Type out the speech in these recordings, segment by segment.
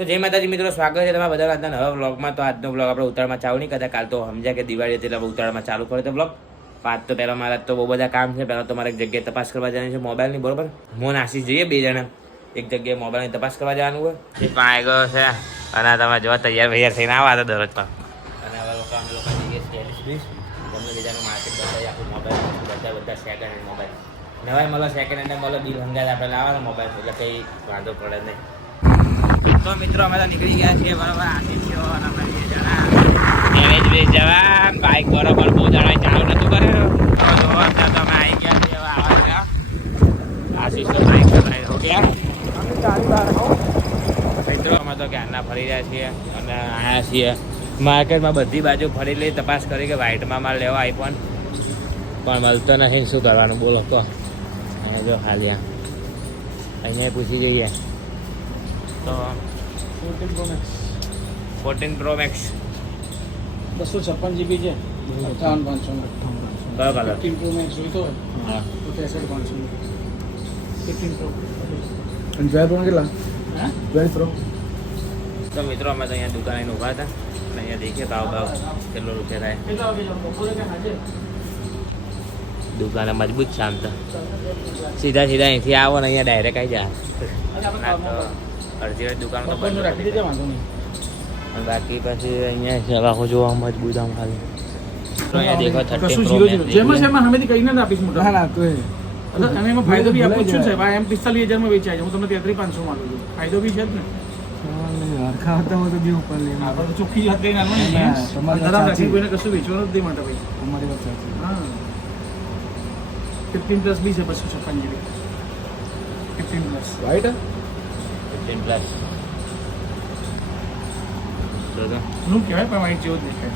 તો જય માતાજી મિત્રો, સ્વાગત છે તમારા બધા આજના નવા વ્લોગમાં. તો આજનો વ્લોગ આપણે ઉત્તરાયણમાં ચાલુ નહીં કરતા. કાલ તો સમજ્યા કે દિવાળી હતી એટલે ઉત્તરાયણમાં ચાલુ કર્યો તો વ્લોગ. આજ તો પહેલાં મારા તો બહુ બધા કામ છે. પહેલાં તો મારે એક જગ્યાએ તપાસ કરવા જવાની છે મોબાઈલની, બરોબર. હું આશીષ જઈએ બે જણા એક જગ્યાએ મોબાઈલની તપાસ કરવા જવાનું હોય. એ પણ આવી ગયો છે અને તમે જો તૈયાર થઈને આવા તો દરરોજ પણ. અને હવે લોકો અમે લોકો જઈએ સ્ટેલિશ તમને બીજાનું માર્કેટ બતાવી આખું મોબાઈલ બધા સેકન્ડ હેન્ડ મોબાઈલ નવાઈ મળે, સેકન્ડ હેન્ડ મળે, બિલ હંગાત આપણે લાવવાનો મોબાઈલ એટલે કંઈ વાંધો પડે નહીં. તો મિત્રો અમે તો નીકળી ગયા છીએ, બરાબર. આશીષ છો અને અમે બે જણા ગેરેજ બેસ જવા. બાઇક બરોબર બહુ જણા ચાલુ નતું કર્યું તો અમે આવી ગયા છીએ. હવે આવા ગયા આશીષ તો બાઇક ચલાવી હો ગયા. મિત્રો અમે તો ક્યારના ફરી રહ્યા છીએ અને આવ્યા છીએ માર્કેટમાં. બધી બાજુ ફરી લઈ તપાસ કરી કે વ્હાઇટમાં માલ લેવા આઈફોન પણ મળતો નથી. શું કરવાનું બોલો તો. અહીંયા જો ખાલી અહીંયા પૂછી જઈએ તો 14 Pro Max 256 GB છે, 58,500 કયો કલર? 15 Pro Max જોઈતો હોય હા તો 63,500 15 Pro અને 12 Pro કેટલા? હા 12 Pro. તો મિત્રો અમે તો અહીંયા દુકાને ઊભા હતા અને અહીંયા દેખીએ ભાવ કેટલો રૂપિયા થાય. દુકાને મજબૂત છે આમ તો. સીધા અહીંથી આવો ને અહીંયા ડાયરેક્ટ આવી જાય. તો અડધી દુકાન તો બંધ રાખી દેજે, વાંધો નહીં. અને બાકી પછી અહીંયા આખો જોવા મજબૂત આમ ખાલી. તો અહીંયા દેખો 13 Pro Max જેમાં છે એમાં હમેથી કહીને જ આપીશ મોટા. હા તો તમે એમાં ફાયદો બી આપો છું સાહેબ. આ એમ 45,000 માં વેચાય છે, હું તમને 33,500 માં આપું છું. ફાયદો બી છે જ ને. હરખા હતા હોય તો બી ઉપર લે. આપણે તો ચોખ્ખી વાત કહીને આલો ને. તમારે રાખી કોઈને કશું વેચવાનું જ નહીં માટે ભાઈ. તમારી વાત સાચી. હા 15 પ્લસ બી છે, 256 GB 15 પ્લસ રાઈટ. 15 પ્લસ નું કહેવાય પણ વાઈટ જેવો જ દેખાય.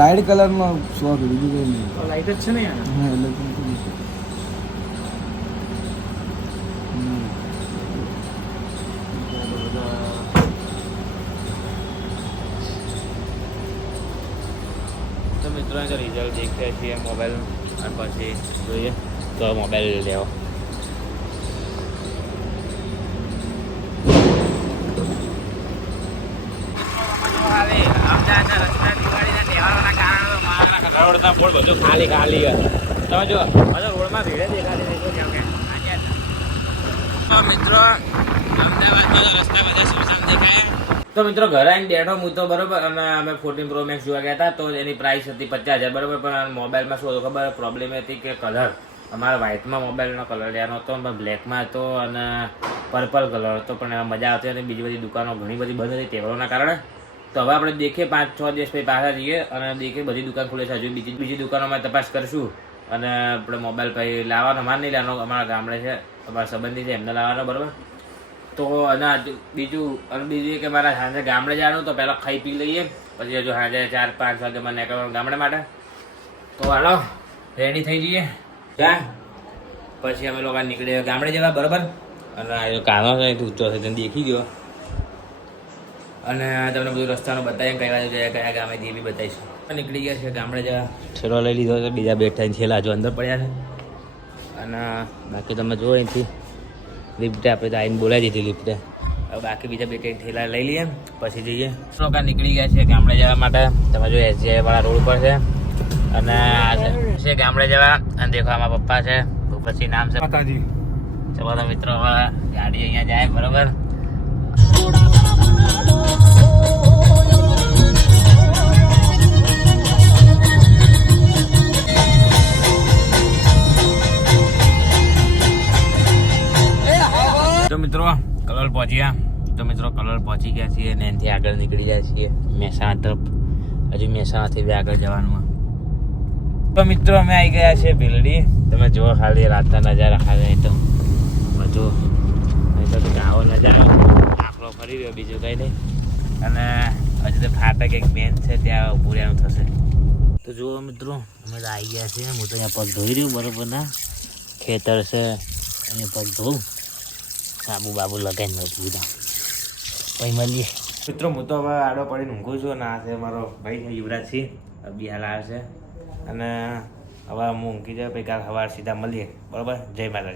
લાઇટ કલરમાં શોખ બીજું કંઈ નહીં. લાઈટ જ છે ને યાર. હા એટલે તો મિત્રો રિઝલ્ટ દેખીએ છીએ મોબાઈલ અને પછી જોઈએ તો મોબાઈલ લેવો. ખાલી ખાલી તમે જો રોડમાં ભીડે દેખાડી મિત્રો અમદાવાદમાં રસ્તા બધા સુમસામ દેખાય. તો મિત્રો ઘરે આવીને બેઠો હું તો, બરોબર. અને અમે 14 Pro Max જોવા ગયા હતા તો એની પ્રાઇસ હતી 50,000, બરોબર. પણ મોબાઈલમાં શું હતું ખબર? પ્રોબ્લેમ હતી કે કલર અમારા વ્હાઇટમાં મોબાઈલનો કલર લેવાનો હતો, બ્લેકમાં હતો અને પર્પલ કલર હતો. પણ એમાં મજા આવતી હતી. બીજી બધી દુકાનો ઘણી બધી બંધ હતી તહેવારોના કારણે. તો હવે આપણે દેખીએ 5-6 દિવસ પછી પાછા જઈએ અને દેખીએ બધી દુકાન ખુલે છે. હજુ બીજી દુકાનોમાં તપાસ કરશું અને આપણે મોબાઈલ પછી લાવવાનો. અમારે નહીં લાવવાનો, અમારા ગામડે છે, અમારા સંબંધી છે, એમને લાવવાનો, બરાબર. તો અને બીજું કે મારા સાંજે ગામડે જવાનું. તો પહેલાં ખાઈ પી લઈએ, પછી હજુ સાંજે 4-5 વાગ્યામાં નીકળવાનું ગામડે માટે. તો હાલો રેડી થઈ જઈએ ત્યાં પછી અમે લોકો નીકળીએ ગામડે જવા, બરાબર. અને આ કાનો છે ઊંચો છે તેને દેખી ગયો અને તમને બધું રસ્તાનો બતાવીએ કઈ બાજુ જાય, કયા ગામે જે બી બતાવીશું. નીકળી ગયા છે ગામડે જવા. છેલ્લો લઈ લીધો છે, બીજા બેઠા છેલ્લા હજુ અંદર પડ્યા છે. અને બાકી તમે જુઓ અહીંથી લિફ્ટે આપણે તો આવીને બોલાવી દીધી લિફ્ટે. હવે બાકી બીજા બે કંઈ ઠેલા લઈ લઈએ પછી જઈએ. લોકો નીકળી ગયા છે ગામડે જવા માટે. તમે જો SJ વાળા રોડ પર છે અને આ છે ગામડે જવા. અને દેખો આમાં પપ્પા છે, પછી નામ છે માતાજી. ચલો મિત્રો હવે ગાડી અહીંયા જાય, બરોબર. તો મિત્રો કલર પહોંચ્યા. તો મિત્રો કલર પહોંચી ગયા છીએ અને એનાથી આગળ નીકળી જાય છીએ મહેસાણા તરફ. હજુ મહેસાણાથી બી આગળ જવાનું. તો મિત્રો અમે આવી ગયા છીએ ભીલડી. તમે જુઓ ખાલી રાતના નજારા ખાલી. અહીં તો બધું અહીં તો આવો નજારો આખલો ફરી રહ્યો, બીજું કંઈ નહીં. અને હજુ તો ફાટક એક બેન છે ત્યાં ઊભું રહેવાનું થશે. તો જુઓ મિત્રો અમે તો આવી ગયા છીએ. હું તો અહીંયા પગ ધોઈ રહ્યું, બરોબર. ના ખેતર છે અહીંયા પગ ધોઉં, સાબુ બાબુ લગાવીને મજબૂત પછી મળીએ. મિત્રો હું તો હવે આડો પડીને ઊંઘું છું અને આ છે મારો ભાઈ છે યુવરાજસિંહ, બિહાર આવે છે. અને હવે હું ઊંઘી જાઉં, પછી કાલ સવાર સીધા મળીએ, બરાબર. જય માતાજી.